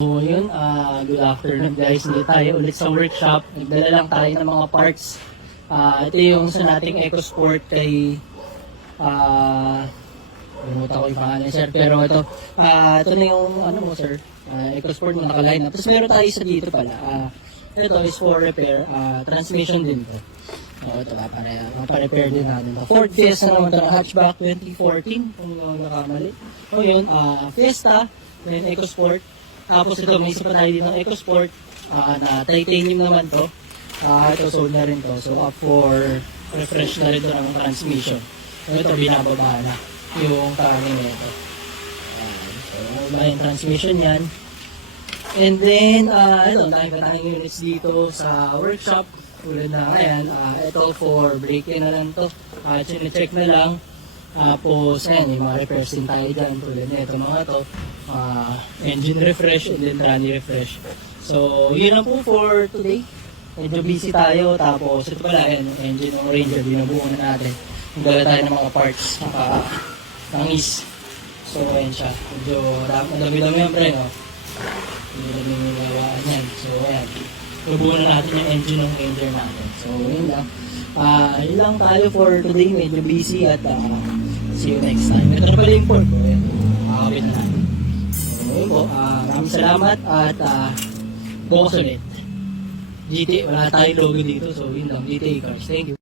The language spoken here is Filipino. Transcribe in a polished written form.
So yun, good afternoon guys. Hindi tayo ulit sa workshop. Nagdala lang tayo ng mga parts. Ito yung sa nating EcoSport kay limutan ko yung pangalan sir. Pero ito na yung ano mo sir, EcoSport mo nakaline up. Tapos meron tayo isa dito pala. Ito is for repair, transmission din to. Ito para-repair din natin. Ford Fiesta naman ito na hatchback 2014 kung nakamali. O yun, Fiesta, then EcoSport. Tapos ito, may isa pa tayo dito ng EcoSport na titanium naman to. Ito sold na rin to. So up for refresh na rin to ng transmission. So ito, binababa na yung karami nito. So may transmission yan. And then, ito, dahil pa tayong units dito sa workshop. Tulad na ayan, ito for break-in na lang to. Check na lang. Tapos, ayan, yung mga repairs din tayo dyan. Tulad na ito mga to. Engine refresh and then runny refresh. So, yun lang po for today. Medyo busy tayo. Tapos, ito pala, ayan, yung engine ng Ranger. Binubuo na natin. Magdala tayo ng mga parts. Tangis. So, ayan siya. Medyo madami-dami yung pre, no? Madami yung gawaan yan. So, ayan. Binubuo na natin yung engine ng Ranger natin. So, yun lang. Yun lang tayo for today. Medyo busy at see you next time. Ito na pala yung port ko. Ayan. Makakabit na natin. So, yun po. Maraming salamat at bukas ulit. GTA, wala tayong logo dito. So, yun lang. GTA Cars. Thank you.